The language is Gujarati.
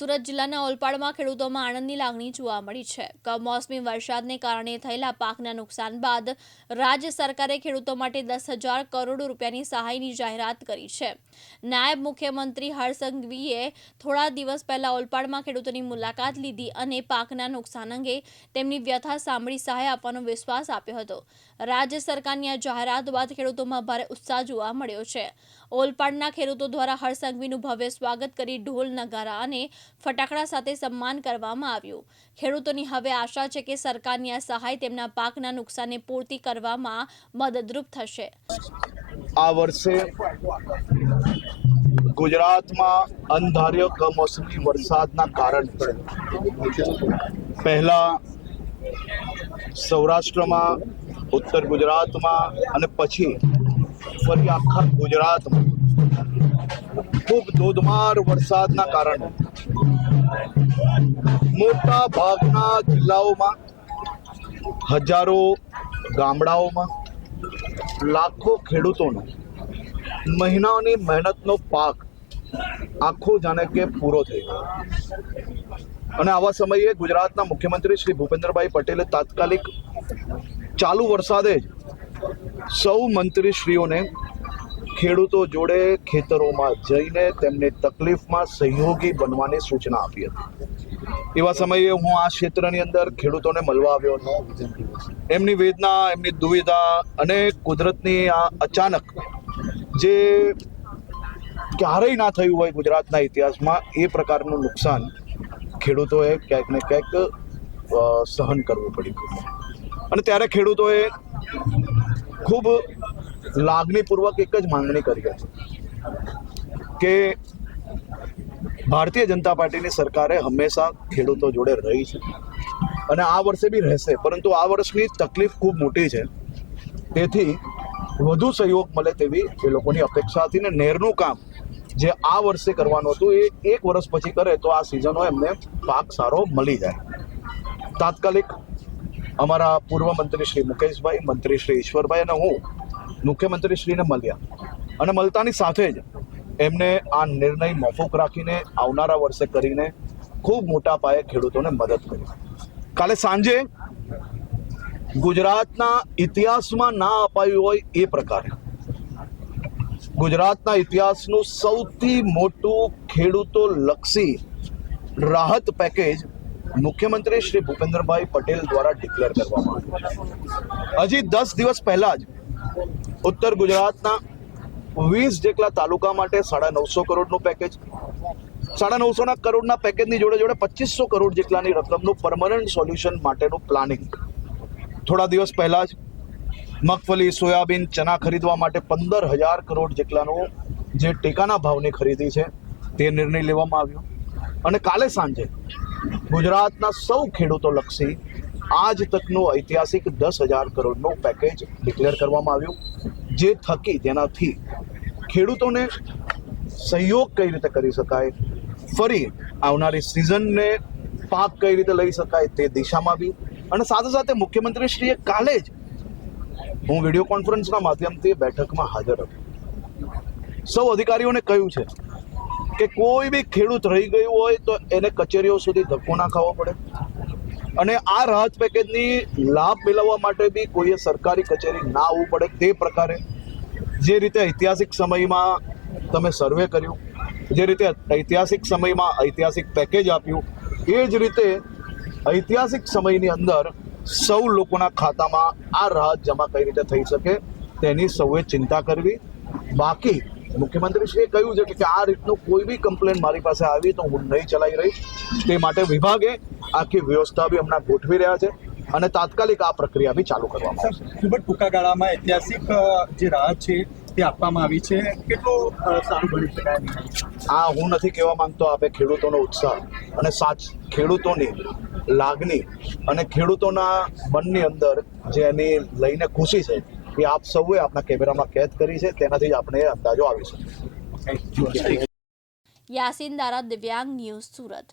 સુરત જિલ્લાના ઓલપાડમાં ખેડૂતોમાં આનંદની લાગણી જોવા મળી છે. કમોસમી વરસાદને કારણે થયેલા પાકના નુકસાન બાદ રાજ્ય સરકારે ખેડૂતો માટે દસ હજાર કરોડ રૂપિયાની સહાયની જાહેરાત કરી છે. નાયબ મુખ્યમંત્રી હર્ષસંઘવીએ થોડા દિવસ પહેલા ઓલપાડમાં ખેડૂતોની મુલાકાત લીધી અને પાકના નુકસાન અંગે તેમની વ્યથા સાંભળી સહાય આપવાનો વિશ્વાસ આપ્યો હતો. રાજ્ય સરકારની આ જાહેરાત બાદ ખેડૂતોમાં ભારે ઉત્સાહ જોવા મળ્યો છે. ઓલપાડના ખેડૂતો દ્વારા હરસંઘવીનું ભવ્ય સ્વાગત કરી ઢોલ, નગારા અને ફટાકડા સાથે સન્માન કરવામાં આવ્યું. ખેડૂતોની હવે આશા છે કે સરકારની આ સહાય તેમના પાકના નુકસાનને પૂર્તિ કરવામાં મદદરૂપ થશે. આ વર્ષે ગુજરાતમાં અંધાર્ય કમોસમી વરસાદના કારણે પહેલા સૌરાષ્ટ્રમાં, ઉત્તર ગુજરાતમાં અને પછી ફરી આખા ગુજરાતમાં. ખૂબ ધોધમાર વરસાદના કારણે. મોટા ભાગના જિલ્લાઓમાં, હજારો ગામડાઓમાં, લાખો ખેડૂતોનો મહિનાઓની મહેનતનો પાક આખો જાણે કે પૂરો થઈ ગયો. અને આવા સમયે ગુજરાતના મુખ્યમંત્રી શ્રી ભૂપેન્દ્રભાઈ પટેલે તાત્કાલિક ચાલુ વરસાદે જ સૌ મંત્રીશ્રીઓને ખેડૂતો જોડે ખેતરોમાં જઈને તેમને તકલીફમાં સહયોગી બનવાની સૂચના આપી હતી. એવા સમયે હું આ ક્ષેત્રની અંદર ખેડૂતોને મળવા આવ્યો હતો. એમની વેદના, એમની દુવિધા અને કુદરતની આ અચાનક જે ક્યારેય ના થયું હોય ગુજરાતના ઇતિહાસમાં, એ પ્રકારનું નુકસાન ખેડૂતોએ ક્યાંક ને ક્યાંક સહન કરવું પડ્યું. અને ત્યારે ખેડૂતોએ ખૂબ લાગણીપૂર્વક એક જ માંગણી કરી હતી કે ભારતીય જનતા પાર્ટીની સરકારે હંમેશા ખેડૂતો જોડે રહી છે અને આ વર્ષે બી રહેશે, પરંતુ આ વર્ષની તકલીફ ખૂબ મોટી છે. તેથી વધુ સહયોગ મળે તેવી એ લોકોની અપેક્ષા હતી ને નેરનું કામ જે આ વર્ષે કરવાનું હતું એ એક વર્ષ પછી કરે તો આ સિઝનો એમને પાક સારો મળી જાય. તાત્કાલિક અમારા પૂર્વ મંત્રી શ્રી મુકેશભાઈ, મંત્રી શ્રી ઈશ્વરભાઈ અને હું મુખ્યમંત્રીશ્રીને મળ્યા. અને મળતાની સાથે જ એમને આ નિર્ણય મોફુક રાખીને આવનારા વર્ષે કરીને ખૂબ મોટા પાયે ખેડૂતોને મદદ કરી. કાલે સાંજે ગુજરાતના ઇતિહાસમાં ના અપાયું હોય એ પ્રકારે ગુજરાતના ઇતિહાસનું સૌથી મોટું ખેડૂતો લક્ષી રાહત પેકેજ મુખ્યમંત્રી શ્રી ભૂપેન્દ્રભાઈ પટેલ દ્વારા ડિક્લેર કરવામાં આવ્યું હજી દસ દિવસ પહેલા જ ઉત્તર ગુજરાતના વીસ જેટલા તાલુકા માટે સાડા નવસો કરોડનું પેકેજ સાડા નવસોના કરોડના પેકેજની જોડે જોડે પચીસો કરોડ જેટલાની રકમનું પરમનન્ટ સોલ્યુશન માટેનું પ્લાનિંગ થોડા દિવસ પહેલા જ મગફળી, સોયાબીન ચના ખરીદવા માટે પંદર હજાર કરોડ જેટલાનું જે ટેકાના ભાવની ખરીદી છે તે નિર્ણય લેવામાં આવ્યો. અને કાલે સાંજે ગુજરાતના સૌ ખેડૂતો લક્ષી આજ તકનું ઐતિહાસિક દસ હજાર કરોડનું પેકેજ ડિક્લેર કરવામાં આવ્યું. જે થકી તેનાથી ખેડૂતોને સહયોગ કઈ રીતે કરી શકાય, ફરી આવનારી સિઝનને પાક કઈ રીતે લઈ શકાય તે દિશામાં બી. અને સાથે સાથે મુખ્યમંત્રીશ્રીએ કાલે જ હું વીડિયો કોન્ફરન્સના માધ્યમથી બેઠકમાં હાજર હતો. સૌ અધિકારીઓને કહ્યું છે કે કોઈ બી ખેડૂત રહી ગયું હોય તો એને કચેરીઓ સુધી ધક્કો ના ખાવો પડે. અને આ રાહત પેકેજની લાભ મેળવવા માટે બી કોઈએ સરકારી કચેરી ના આવવું પડે તે પ્રકારે. જે રીતે ઐતિહાસિક સમયમાં તમે સર્વે કર્યું, જે રીતે ઐતિહાસિક સમયમાં ઐતિહાસિક પેકેજ આપ્યું, એ જ રીતે ઐતિહાસિક સમયની અંદર સૌ લોકોના ખાતામાં આ રાહત જમા કઈ રીતે થઈ શકે તેની સૌએ ચિંતા કરવી. બાકી મુખ્યમંત્રીશ્રીએ કહ્યું છે કે આ રીતનું કોઈ બી કમ્પ્લેન મારી પાસે આવી તો હું નહીં ચલાવી રહી તે માટે વિભાગે આખી વ્યવસ્થા બી હમણાં ગોઠવી રહ્યા છે અને તાત્કાલિક આ પ્રક્રિયા બી ચાલુ કરવામાં આવશે. ખૂબ જ ટૂંકા ગાળામાં ઐતિહાસિક જે રાહત છે તે આપવામાં આવી છે. કેટલું સારું ગણી શકાય? આ હું નથી કહેવા માંગતો આપે ખેડૂતોનો ઉત્સાહ અને સાચ ખેડૂતોની લાગણી અને ખેડૂતોના મનની અંદર જે એની લઈને ખુશી છે એ આપ સૌએ આપણા કેમેરામાં કેદ કરી છે તેનાથી જ આપણે અંદાજો આવી શકે યાસીન દારા દિવ્યાંગ ન્યૂઝ સુરત.